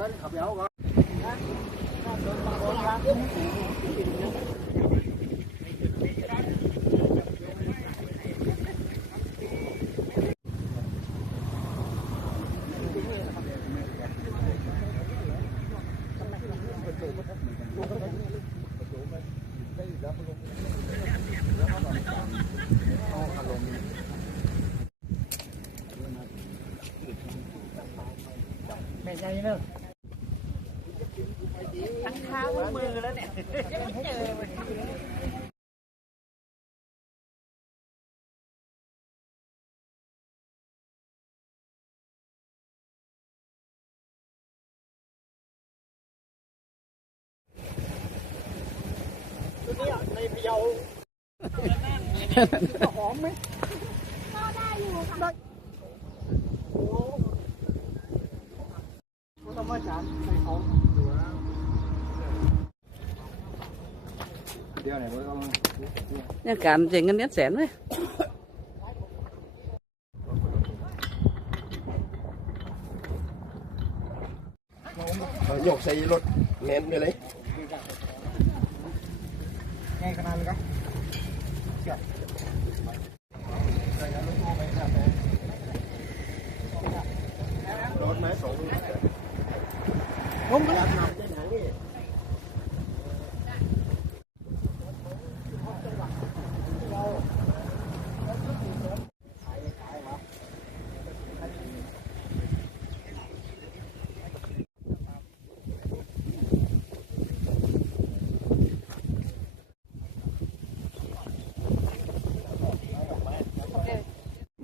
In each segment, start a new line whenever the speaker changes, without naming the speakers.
lên học dấu coi เนี่ยการเจ๋งกันเนี้ยแสนไหม
หยกใส่รถแมนไปเลย รถไหมสองผมรับนำได้ไหนนี่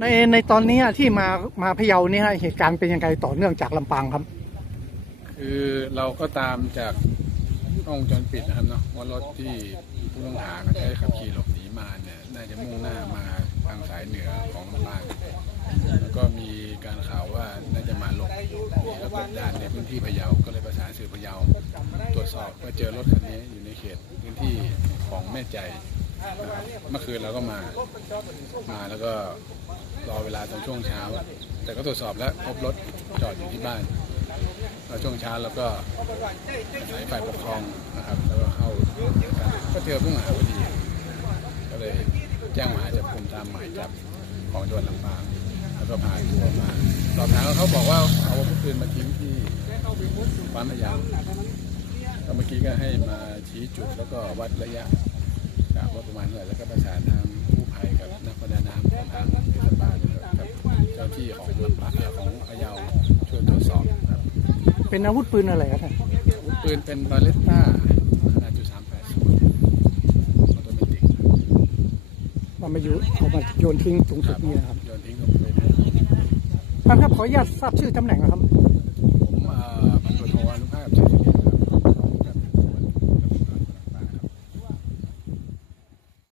ในในตอนนี้ที่มามาพะเยานี่ฮะเหตุการณ์เป็นยังไงต่อเนื่องจากลำปางครับ
คือเราก็ตามจากกล้องวงจรปิดนะครับเนาะว่ารถที่ผู้ต้องหาใช้ขับขี่หลบหนีมาเนี่ยน่าจะมุ่งหน้ามาทางสายเหนือของลำปางแล้วก็มีการข่าวว่าน่าจะมาหลบหนีระบบด่านในพื้นที่พะเยาก็เลยประสานสื่อพะเยาตรวจสอบก็เจอรถคันนี้อยู่ในเขตพื้นที่ของแม่ใจ เมื่อคืนเราก็มามาแล้วก็รอเวลาตอนช่วงเช้า แต่ก็ตรวจสอบแล้วพบรถจอดอยู่ที่บ้านแล้วช่วงเช้าแล้วก็สายฝ่ายปกครองนะครับแล้วก็เข้าก็เจอผู้ต้องหาพอดีก็เลยแจ้งหมายจับกลุ่มตามหมายจับของจังหวัดลำปางแล้วก็พาตัวมาสอบถามเขาบอกว่าเอาอาวุธปืนมาทิ้งที่ปั๊มพยามแล้วเมื่อกี้ก็ให้มาชี้จุดแล้วก็วัดระยะ ว่าประมาณเท่าไหร่แล้วก็ประสานทางกู้ภัยกับนักประดาน้ำของทางเทศบาลกับเจ้าที่ของลำปางของพะเยาช่วยตรวจสอบครับ
เป็นอาวุธปืนอะไรครับท่าน
อาวุธปืนเป็นบาเลสต้าขนาดจุดสามแปดศูนย์ออโตเมติก
ว่ามาอยู่เอามาโยนทิ้งตรงจุดนี้นะครับ
โยนทิ้งลงไปนะ
ท่านครับขออนุญาตทราบชื่อตำแหน่งนะครับ